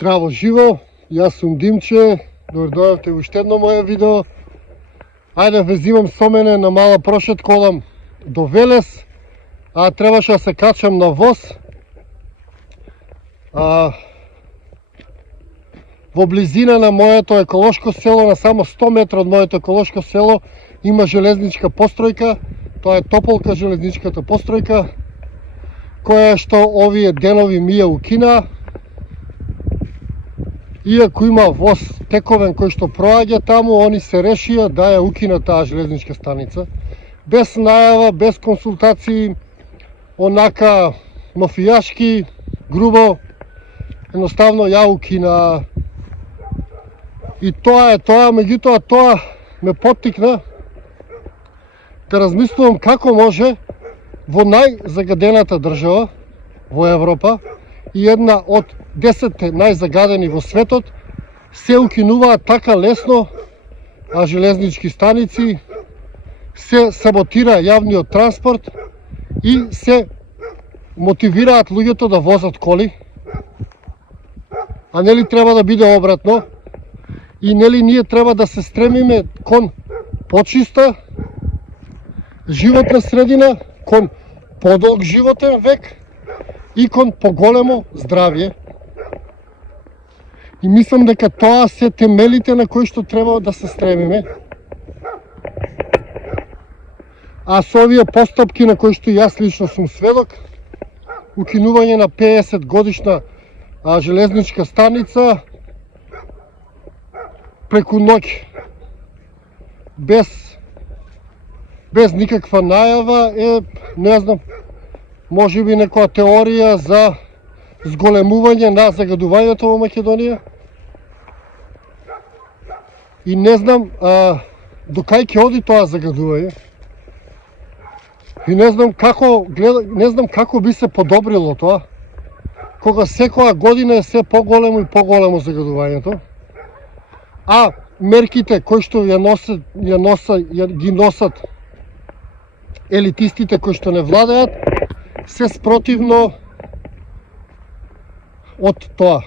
Здраво живо, јас сум Димче, дојдовте уште едно моје видео. Ајде ве зимам со мене на мала прошетка, одам до Велес, а требаше да се качам на воз. Во близина на моето еколошко село, на само 100 метра од моето еколошко село, има железничка постројка. Тоа е Тополка железничката постројка, која што овие денови ми ја укина. Иако има воз тековен кој што проаѓа таму, они се решија да ја укина таа железничка станица. Без најава, без консултации, онака мафијашки, грубо, едноставно ја укина. И тоа е тоа, меѓутоа тоа ме поттикна да размислувам како може во најзагадената држава во Европа и една од 10 најзагадени во светот се укинуваат така лесно железнички станици, се саботира јавниот транспорт и се мотивираат луѓето да возат коли. А нели треба да биде обратно? И нели ние треба да се стремиме кон почиста животна средина, кон подолг животен век и кон поголемо здравје. И мислам дека тоа се темелите на кои што треба да се стремиме. А со овие постапки на кои што јас лично сум сведок, укинување на 50 годишна железничка станица преку ноќ, без никаква најава, не знам, може би некоја теорија за зголемување на загадувањето во Македонија. И не знам докај ќе оди тоа загадување. И не знам како би се подобрило тоа, кога секоја година е се поголемо и поголемо загадувањето. А мерките кои што ги носат елитистите кои што не владеат, се спротивно од тоа.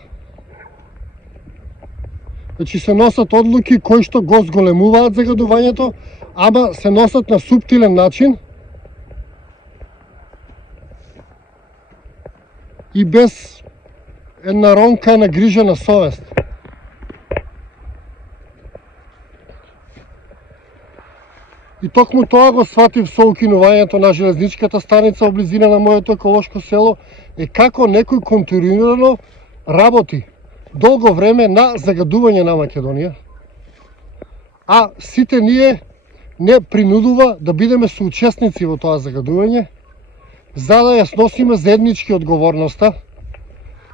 Значи се носат одлуки кои што го зголемуваат загадувањето, ама се носат на суптилен начин и без една ронка на грижа на совест. И токму тоа го сватив со укинувањето на железничката станица во близина на моето еколошко село, е како некој континуирано работи долго време на загадување на Македонија, а сите ние не принудува да бидеме соучесници во тоа загадување, за да ја сносиме заеднички одговорноста,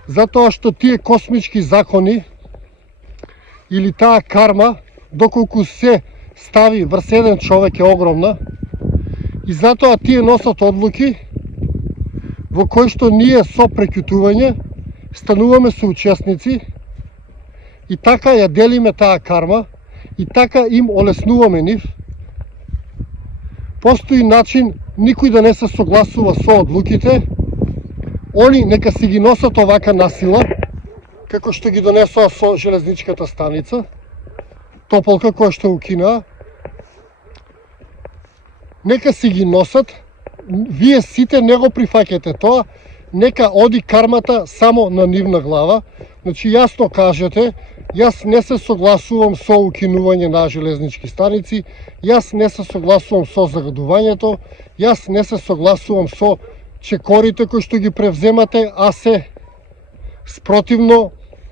затоа што тие космички закони или таа карма, доколку се стави врз еден човек, е огромна, и затоа тие носат одлуки во кои што ние со преќутување стануваме соучесници и така ја делиме таа карма и така им олеснуваме нив. Постои начин никој да не се согласува со одлуките, они нека си ги носат овака насила, како што ги донесоа со железничката станица Тополка која што укинаа. Нека си ги носат, вие сите не го прифаќате тоа, нека оди кармата само на нивна глава. Значи јасно кажете, јас не се согласувам со укинување на железнички станици, јас не се согласувам со загадувањето, јас не се согласувам со чекорите кои што ги превземате, а се спротивно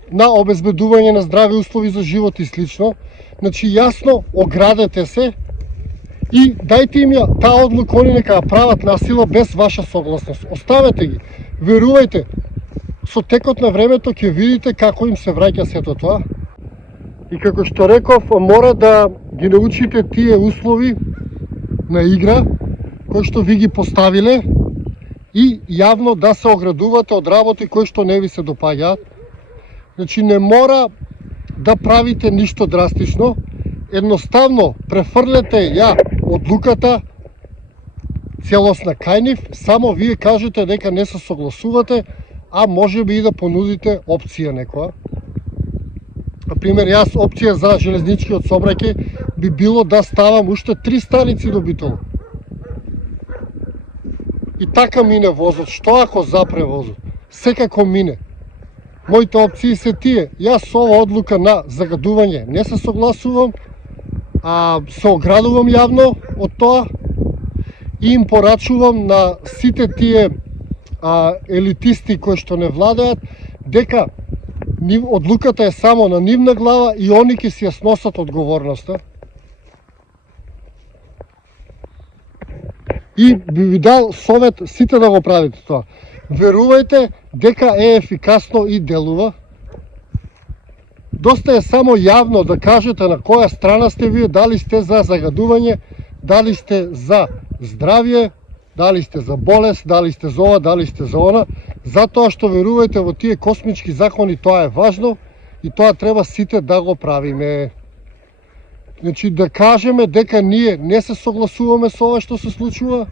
на обезбедување на здрави услови за живот и слично. Значи јасно оградете се и дајте им ја таа одлука, они нека ја прават насила без ваша согласност. Оставете ги, верувајте, со текот на времето ќе видите како им се враќа сето тоа. И како што реков, мора да ги научите тие услови на игра кои што ви ги поставиле и јавно да се оградувате од работи кои што не ви се допаѓаат. Значи не мора да правите ништо драстично, едноставно префрлете ја одлуката целосна кај нив, само вие кажете дека не се согласувате, а може би и да понудите опција некоја. Например, јас опција за железничкиот сообраќај би било да ставам уште 3 станици до Битола. И така мине возот. Што ако запре возот? Секако мине. Моите опции се тие. Јас со ова одлука на загадување не се согласувам, а се оградувам јавно од тоа и им порачувам на сите тие елитисти кои што не владеат дека одлуката е само на нивна глава и они ќе си ја сносат одговорноста. И би ви дал совет сите да го правите тоа. Верувајте дека е ефикасно и делува. Доста е само јавно да кажете на која страна сте вие, дали сте за загадување, дали сте за здравје, дали сте за болест, дали сте за ова, дали сте за она, затоа што верувајте во тие космички закони, тоа е важно и тоа треба сите да го правиме. Значи да кажеме дека ние не се согласуваме со ова што се случува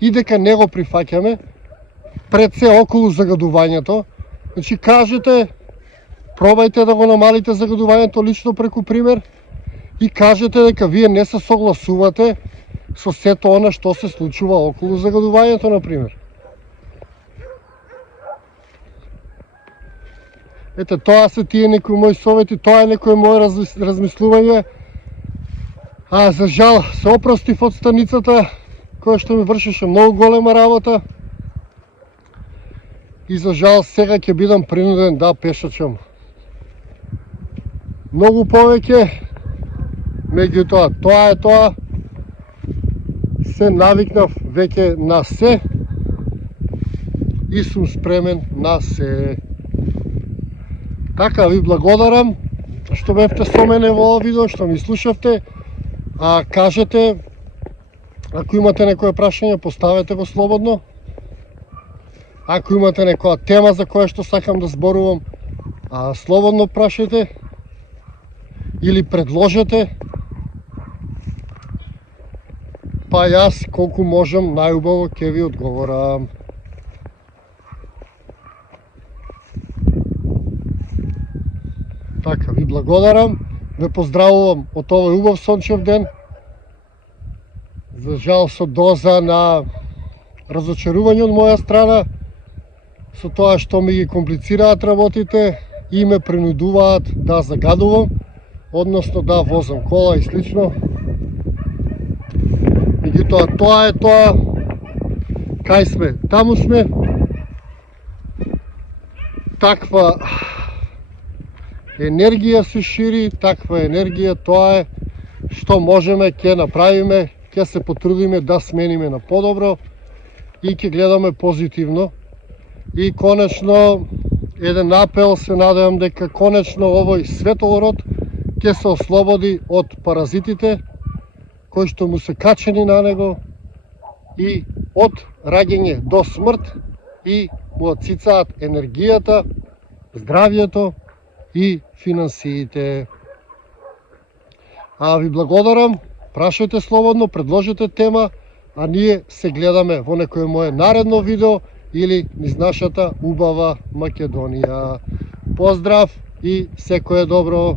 и дека не го прифаќаме пред се околу загадувањето. Значи кажете, пробајте да го намалите загадувањето лично преку пример и кажете дека вие не се согласувате со сето она што се случува околу загадувањето, например. Ете, тоа се тие некои мои совети, тоа е некој мој размислување. За жал, се опростив од станицата, која што ми вршеше многу голема работа. И за жал, сега ќе бидам принуден да пешачам многу повеќе. Меѓутоа, тоа е тоа. Се навикнав веќе на се и сум спремен на се. Така, ви благодарам што бевте со мене во ова видео, што ми слушавте. Кажете, ако имате некоја прашање, поставете го слободно. Ако имате некоја тема за која што сакам да зборувам, слободно прашајте или предложете. Па јас колку можам најубаво ќе ви одговорам. Така, ви благодарам, ве поздравувам од овој убав сончев ден. За жал со доза на разочарување од моја страна, со тоа што ми ги комплицираат работите и ме принудуваат да загадувам, односно да возам кола и слично. Меѓутоа, тоа е тоа. Кај сме? Таму сме. Таква енергија се шири, таква енергија, тоа е што можеме, ќе направиме, ќе се потрудиме да смениме на подобро и ќе гледаме позитивно. И конечно, еден апел, се надевам дека конечно овој светолород ќе се ослободи од паразитите кои што му се качени на него и од раѓање до смрт и му отсицаат енергијата, здравјето и финансиите. Ви благодарам, прашајте слободно, предложете тема, а ние се гледаме во некој моје наредно видео или низ нашата убава Македонија. Поздрав и секое добро!